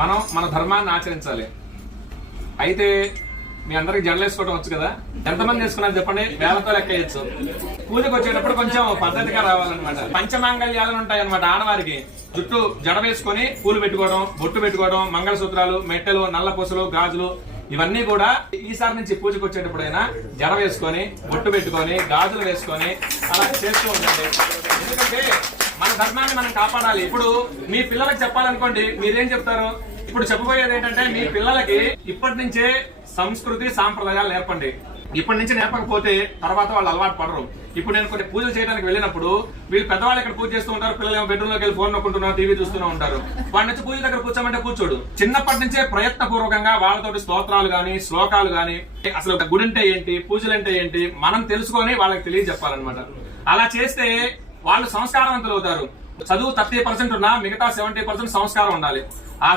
మనం మన ధర్మాన్ని ఆచరించాలి. అయితే మీ అందరికి జడలు వేసుకోవడం వచ్చు కదా, ఎంతమంది వేసుకున్నారు చెప్పండి, వేలతో లెక్క వేయచ్చు. పూజకు వచ్చేటప్పుడు కొంచెం పద్ధతిగా రావాలన్నమాట. పంచమాంగళ్యాలు ఉంటాయి అనమాట ఆడవారికి. జుట్టు జడ వేసుకొని పూలు పెట్టుకోవడం, బొట్టు పెట్టుకోవడం, మంగళసూత్రాలు, మెట్టెలు, నల్ల పూసలు, గాజులు ఇవన్నీ కూడా ఈసారి నుంచి పూజకు వచ్చేటప్పుడైనా జడ వేసుకొని, బొట్టు పెట్టుకొని, గాజులు వేసుకొని అలా చేస్తూ ఉండండి. ఎందుకంటే మన ధర్మాన్ని మనం కాపాడాలి. ఇప్పుడు మీ పిల్లలకు చెప్పాలనుకోండి, మీరేం చెప్తారు? ఇప్పుడు చెప్పబోయేది ఏంటంటే, మీ పిల్లలకి ఇప్పటి నుంచే సంస్కృతి సాంప్రదాయాలు నేర్పండి. ఇప్పటి నుంచి నేర్పకపోతే తర్వాత వాళ్ళు అలవాటు పడరు. ఇప్పుడు నేను కొన్ని పూజలు చేయడానికి వెళ్ళినప్పుడు వీళ్ళు పెద్దవాళ్ళు ఇక్కడ పూజ చేస్తూ ఉంటారు, పిల్లలు ఏమో బెడ్రూమ్ లోకి వెళ్ళి ఫోన్ నొక్కుంటున్నారు, టీవీ చూస్తూనే ఉంటారు. వాడి నుంచి పూజ దగ్గర కూర్చోమంటే కూర్చోడు. చిన్నప్పటి నుంచే ప్రయత్నపూర్వకంగా వాళ్ళతోటి స్తోత్రాలు గాని, శ్లోకాలు గాని, అసలు గుడి అంటే ఏంటి, పూజలు అంటే ఏంటి మనం తెలుసుకొని వాళ్ళకి తెలియజెప్పాలన్నమాట. అలా చేస్తే వాళ్ళు సంస్కారవంతులు అవుతారు. చదువు 30% ఉన్నా మిగతా 70% సంస్కారం ఉండాలి. ఆ